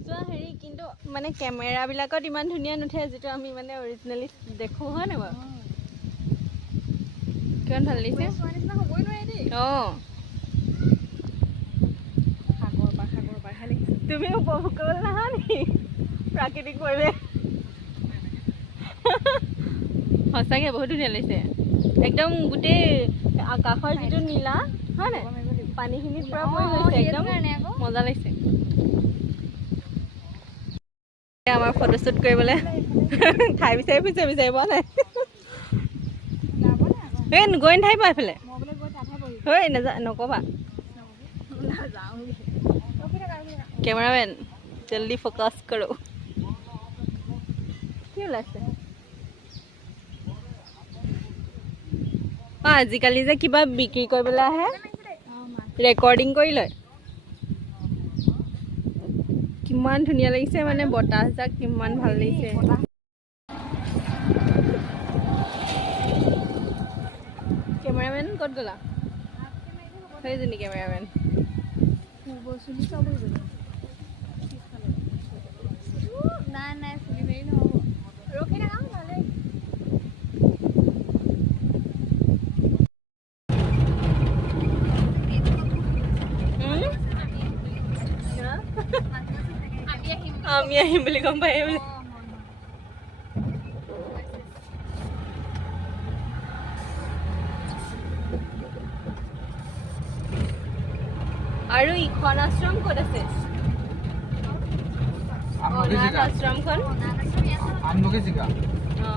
চোৱা হেৰি কিন্তু মানে কেমেৰাবিলাকত ইমান ধুনীয়া নুঠে যিটো আমি মানে অৰিজিনেলি দেখো হয় নাই বাৰু কিমান ভাল লাগিছে অঁ তুমি উপভোগ কৰিবলৈ নাহা নেকি প্ৰাকৃতিক পৰিৱেশ সঁচাকৈ বহুত ধুনীয়া লাগিছে একদম গোটেই আকাশৰ যিটো নীলা হয় নাই পানীখিনিত পৰা পৰি গৈছে একদম মজা লাগিছে আমাৰ ফটোশ্বুট কৰিবলৈ ঠাই বিচাৰি বিচাৰি পোৱা নাই এই গৈ নাথাকিবা এইফালে হৈ নক'বা কেমেৰামেন জল্দি ফ'কাছ কৰোঁ কি ওলাইছে অঁ আজিকালি যে কিবা বিক্ৰী কৰিবলৈ আহে ৰেকৰ্ডিং কৰি লয় কিমান ধুনীয়া লাগিছে মানে বতাহজাক কিমান ভাল লাগিছে কেমেৰামেন ক'ত গ'লা সেইজনী কেমেৰামেন নাই নাই ফুলি মেলি নহ'ব ৰখি নাযাওঁ ভালেই আমি আহিম বুলি গম পাই বোলে আৰু ইখন আশ্ৰম ক'ত আছে আশ্ৰমখন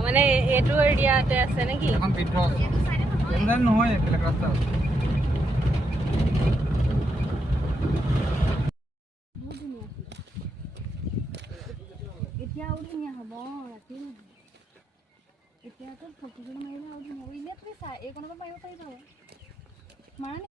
মানে এইটো এৰিয়াতে আছে নেকি নহয় বেলেগ ৰাস্তা এতিয়া আৰু ধুনীয়া হ'ব ৰাতি এতিয়াতো ফটো মাৰিলে আৰু ধুনীয়া হ'ব এনেই তুমি এইকণৰ পৰা মাৰিব পাৰিবা